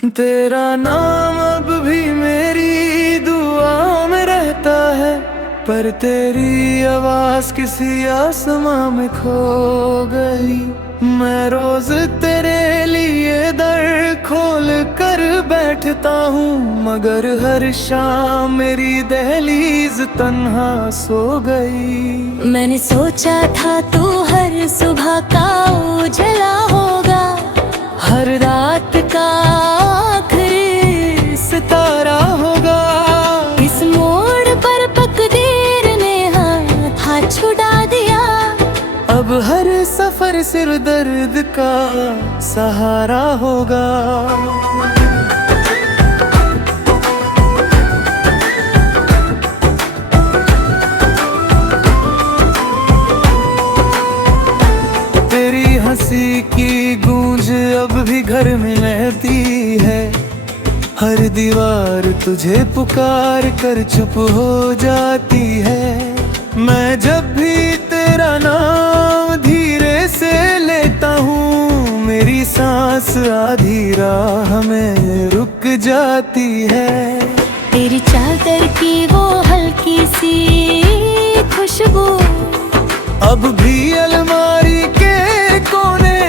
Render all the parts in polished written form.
तेरा नाम अब भी मेरी दुआ में रहता है, पर तेरी आवाज किसी आसमां में खो गई। मैं रोज तेरे लिए दर खोल कर बैठता हूँ, मगर हर शाम मेरी दहलीज तन्हा सो गई। मैंने सोचा था तू हर सुबह का उजला होगा, हर रात का आखिरी सितारा होगा। इस मोड़ पर तकदीर ने हाथ छुड़ा दिया। अब हर सफर सिर दर्द का सहारा होगा। तेरी हंसी की गूंज अब भी घर में रहती है, हर दीवार तुझे पुकार कर चुप हो जाती है। मैं जब भी तेरा नाम धीरे से लेता हूँ, मेरी सांस आधी राह में रुक जाती है। तेरी चादर की वो हल्की सी खुशबू अब भी अलमारी के कोने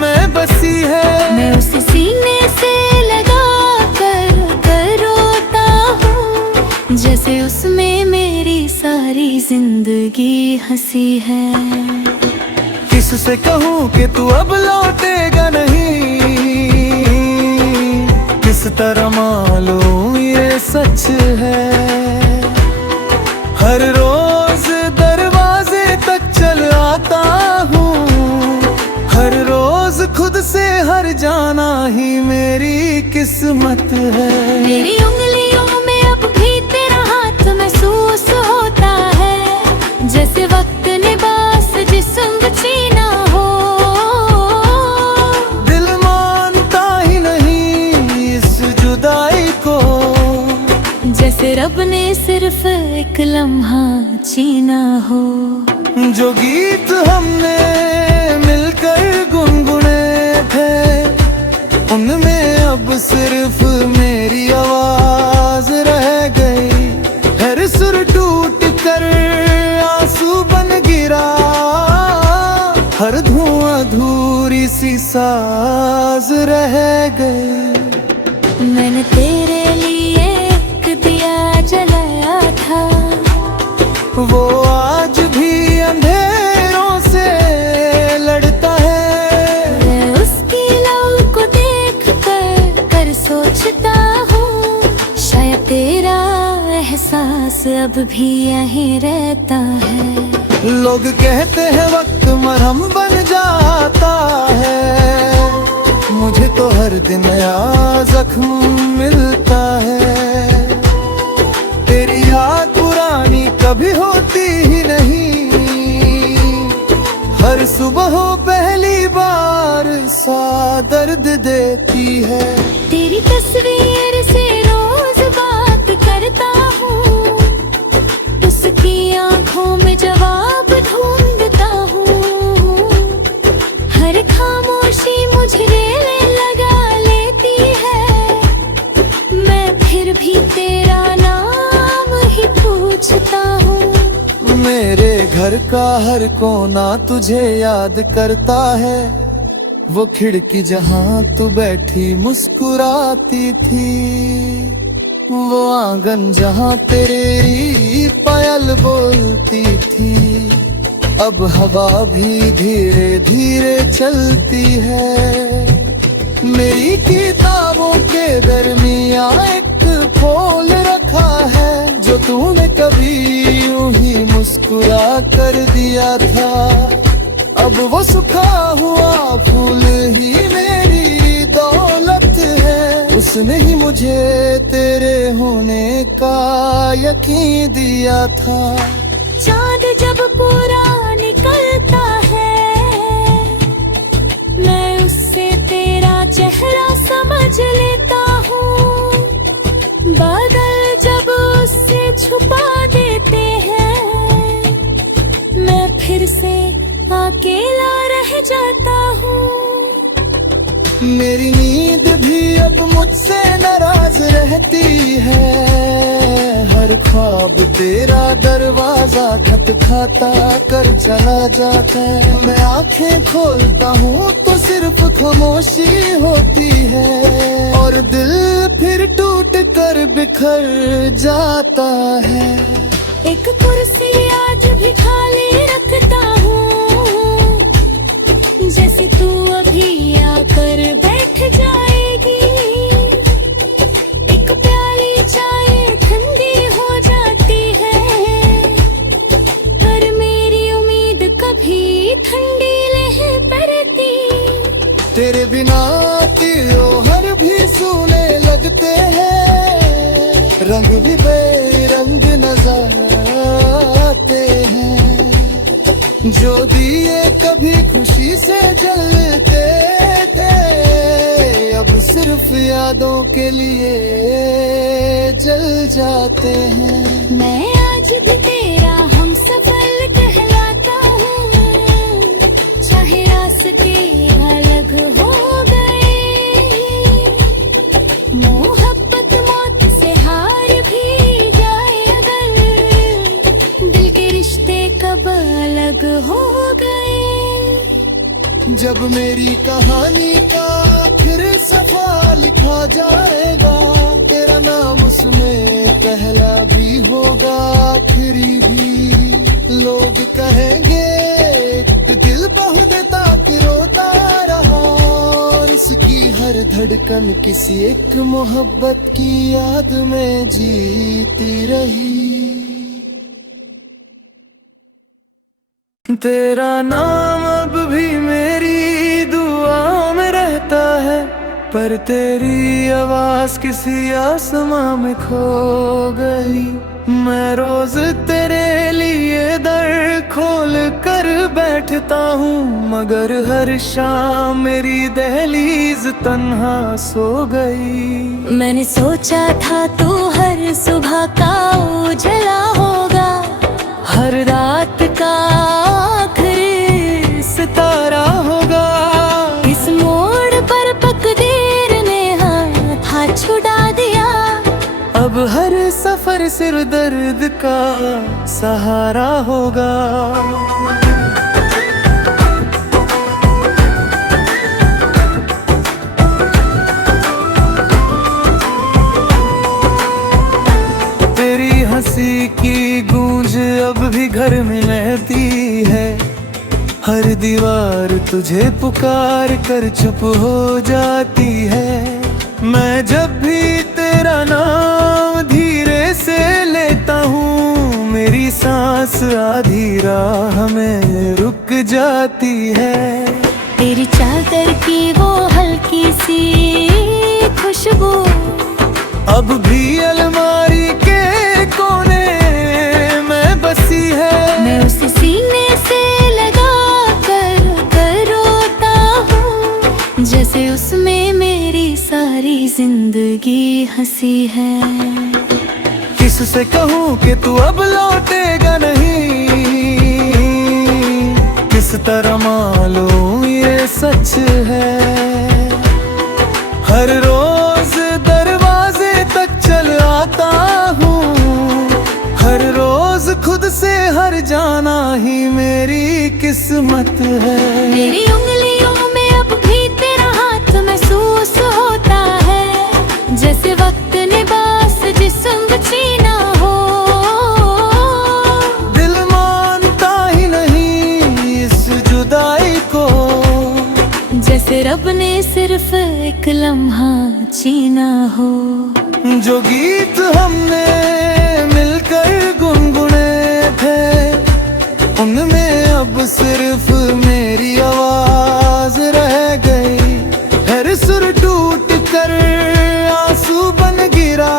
में बसी है। मैं उसे सीने से लगा कर रोता हूँ, जैसे उसमें मेरी सारी जिंदगी हंसी है। किससे कहूँ कि तू अब लौटेगा नहीं, किस तरह मालूम ये सच है। हर रोज दरवाजे तक चल आता हूँ, हर रोज खुद से हर जाना ही मेरी किस्मत है। मेरी उंगलियों में अब भी तेरा हाथ महसूस होता है, जैसे वक्त ने बास जिस्म छीना हो। दिल मानता ही नहीं इस जुदाई को, जैसे रब ने सिर्फ एक लम्हा छीना हो। जो गीत हमने मिलकर गुनगुने थे, उनमें अब सिर्फ मेरी आवाज रह गई। हर सुर टूट कर आंसू बन गिरा, हर धुआं अधूरी सी साज रह गई। मैंने तेरे लिए एक दिया जलाया था, वो आज भी अंधेरों से लड़ता है। मैं उसकी लौ को देख कर सोचता हूँ, शायद तेरा एहसास अब भी यहीं रहता है। लोग कहते हैं वक्त मरहम बन जाता है, मुझे तो हर दिन नया जख्म मिलता है। तेरी याद पुरानी कभी होती ही नहीं, हर सुबह हो पहली बार सा दर्द देती है। तेरी तस्वीर से रोज बात करता हूँ, उसकी आंखों में जवाब ढूंढता हूँ। हर खामोशी मुझे लगा लेती है, मैं फिर भी तेरा नाम ही पूछता हूँ। मेरे घर का हर कोना तुझे याद करता है, वो खिड़की जहाँ तू बैठी मुस्कुराती थी, वो आंगन जहाँ तेरी पायल बोलती थी। अब हवा भी धीरे धीरे चलती है। मेरी किताबों के दरमियाँ एक खोल रखा है, जो तूने कभी यूं ही मुस्कुरा कर दिया था। अब वो सूखा हुआ फूल ही मेरी दौलत है, उसने ही मुझे तेरे होने का यकीन दिया था। चांद जब पूरा निकलता है, मैं उससे तेरा चेहरा समझ लेता हूँ। बादल जब उससे छुपा देते हैं, मैं फिर से अकेला रह जाता हूँ। मेरी नींद भी अब मुझसे नाराज रहती है। हर ख्वाब तेरा दरवाजा खटखटा कर चला जाता है। मैं आंखें खोलता हूँ तो सिर्फ खामोशी होती है, और दिल फिर टूट कर बिखर जाता है। एक कुर्सी आज भी खाली रखता हूँ, जैसे तू अभी आकर बैठ जाएगी। एक प्याली चाय ठंडी हो जाती है, पर मेरी उम्मीद कभी ठंडी नहीं पड़ती। तेरे बिना त्योहार भी सूने लगते हैं, रंग भी बेरंग नजर आते हैं। जो दिए कभी खुशी से जलते थे, अब सिर्फ यादों के लिए जल जाते हैं। मैं आज भी तेरा हमसफर कहलाता हूँ, चाहे रास्ते अलग हो गए। मोहब्बत मौत से हार भी जाए अगर, दिल के रिश्ते कब अलग हो गए। जब मेरी कहानी का आखिर सफा लिखा जाएगा, तेरा नाम उसमें पहला भी होगा आखिरी भी। लोग कहेंगे दिल बहुत तक रोता रहा, और उसकी हर धड़कन किसी एक मोहब्बत की याद में जीती रही। तेरा नाम अब भी मेरी दुआओं में रहता है, पर तेरी आवाज किसी आसमां में खो गई। मैं रोज तेरे लिए दर खोल कर बैठता हूँ, मगर हर शाम मेरी दहलीज तन्हा सो गई। मैंने सोचा था तू हर सुबह का उजला होगा, हर रात का आखिरी सितारा होगा। इस मोड़ पर तकदीर ने हाथ छुड़ा दिया, अब हर सफर सिर दर्द का सहारा होगा। तेरी हंसी की गूंज अब भी घर में रहती है, हर दीवार तुझे पुकार कर चुप हो जाती है। मैं जब भी तेरा नाम धीरे से लेता हूँ, मेरी सांस आधी राह में रुक जाती है। तेरी चादर की वो हल्की सी खुशबू अब भी अलमारी के कोने में बसी है। मैं उसे सीने से लगा कर रोता हूँ, जैसे उसमें मेरी सारी जिंदगी हंसी है। किससे कहूँ कि तू अब लौटेगा नहीं, किस तरह मालूम ये सच है। हर रोज दरवाजे तक चल आता हूँ, हर रोज खुद से हर जाना ही मेरी किस्मत है। मेरी उंगलियों में अब भी तेरा हाथ महसूस होता है, जैसे वक्त ने बास जिस्म छीना हो। दिल मानता ही नहीं इस जुदाई को, जैसे रब ने सिर्फ एक लम्हा छीना हो। जो गीत हमने मिलकर गुनगुने थे, उनमें अब सिर्फ मेरी आवाज रह गई। हर सुर टूट कर आंसू बन गिरा,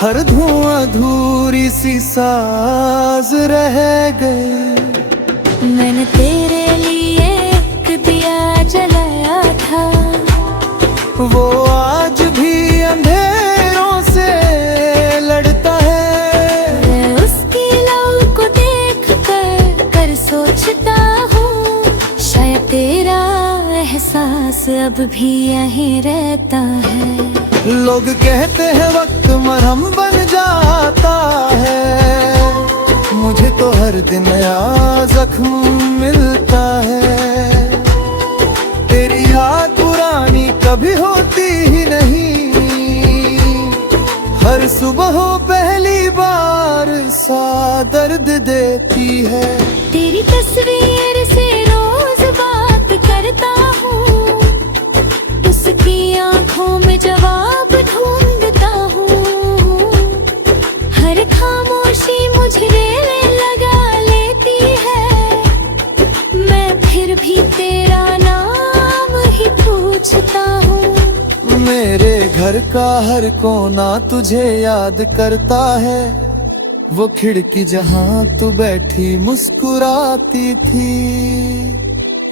हर धुआं अधूरी सी साज रह गई। मैंने तेरे लिए एक दिया जलाया था, वो आज भी अंधेरों से लड़ता है। मैं उसकी लौ को देख कर सोचता हूँ, शायद तेरा एहसास अब भी यहीं रहता है। लोग कहते हैं वक्त मरहम बन जाता है, मुझे तो हर दिन नया जख्म मिलता है। तेरी याद पुरानी कभी होती ही नहीं, हर सुबह हो पहली बार सा दर्द देती है। तेरी तस्वीर से रोज बात करता हूँ, उसकी आंखों में जवाब ढूंढता हूँ। हर खामोशी मुझे लगा लेती है, मैं फिर भी तेरा नाम ही पूछता हूँ। मेरे घर का हर कोना तुझे याद करता है, वो खिड़की जहाँ तू बैठी मुस्कुराती थी,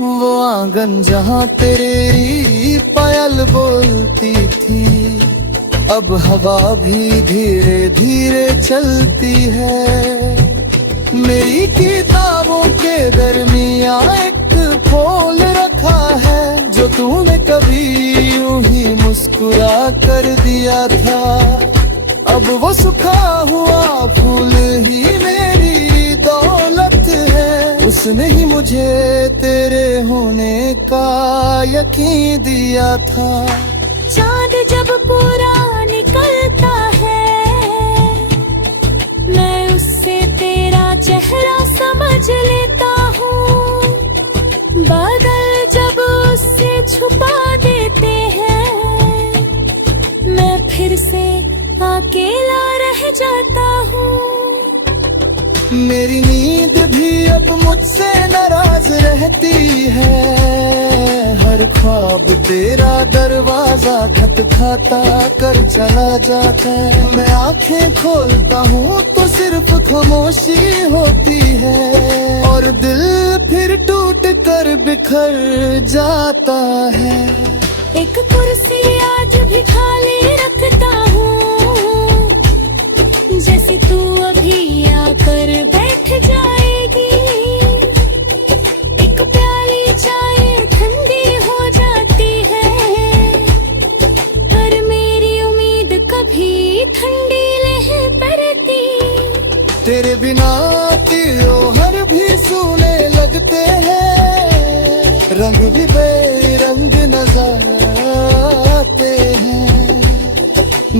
वो आंगन जहाँ तेरी पायल बोलती थी। अब हवा भी धीरे धीरे चलती है, मेरी किताबों के दरमियाँ एक फूल रखा है, जो तूने कभी यूं ही मुस्कुरा कर दिया था। अब वो सूखा हुआ फूल ही मेरी दौलत है, उसने ही मुझे तेरे होने का यकीन दिया था। चांद जब पूरा निकलता है, मैं उससे तेरा चेहरा समझ लेता हूँ। बादल जब उससे छुपा देते हैं, मैं फिर से अकेला रह जाता हूँ। मेरी नींद भी अब मुझसे नाराज रहती है, हर ख्वाब तेरा दरवाजा खटखटा कर चला जाता है। मैं आंखें खोलता हूँ तो सिर्फ खामोशी होती है, और दिल फिर टूट कर बिखर जाता है। एक कुर्सी आज भी खाली रखता हूँ, जैसे तू अभी आकर बैठ जाएगी। एक प्याली चाय ठंडी हो जाती है, पर मेरी उम्मीद कभी ठंडी नहीं पड़ती। तेरे बिना त्योहार भी सूने लगते हैं, रंग भी बेरंग नजर आते हैं।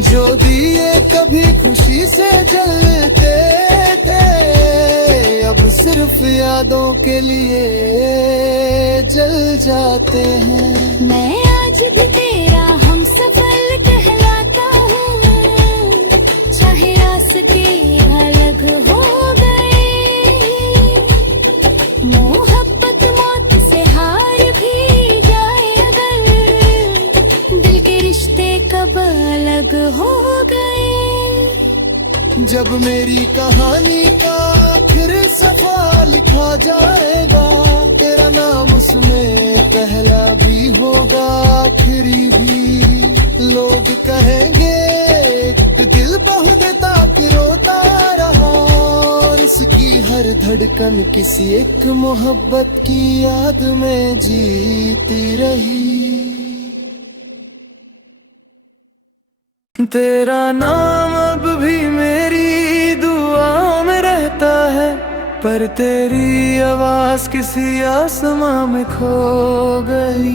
जो दिए कभी खुशी से जलते थे, अब सिर्फ यादों के लिए जल जाते हैं। मैं आज भी तेरा हमसफर कहलाता हूँ, चाहे रास्ते अलग हो गए। मोहब्बत मौत से हार भी जाए अगर, दिल के रिश्ते कब अलग हो गए। जब मेरी कहानी का आखिर सफा लिखा जाएगा, तेरा नाम उसमें पहला भी होगा आखिरी भी। लोग कहेंगे एक दिल बहुत तक रोता रहा, और उसकी हर धड़कन किसी एक मोहब्बत की याद में जीती रही। तेरा नाम अब भी मेरी दुआ में रहता है, पर तेरी आवाज किसी आसमां में खो गई।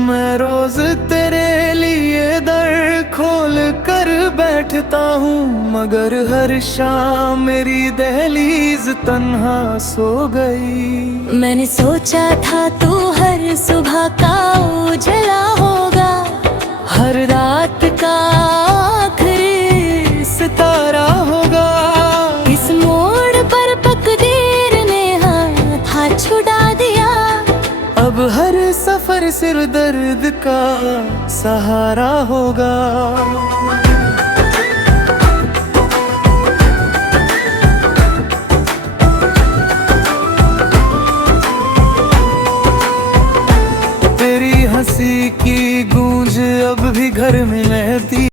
मैं रोज तेरे लिए दर खोल कर बैठता हूँ, मगर हर शाम मेरी दहलीज तन्हा सो गई। मैंने सोचा था तू हर सुबह का उजला होगा, हर रात का आखिरी सितारा होगा। इस मोड़ पर तकदीर ने हाथ छुड़ा दिया, अब हर सफर सिर दर्द का सहारा होगा।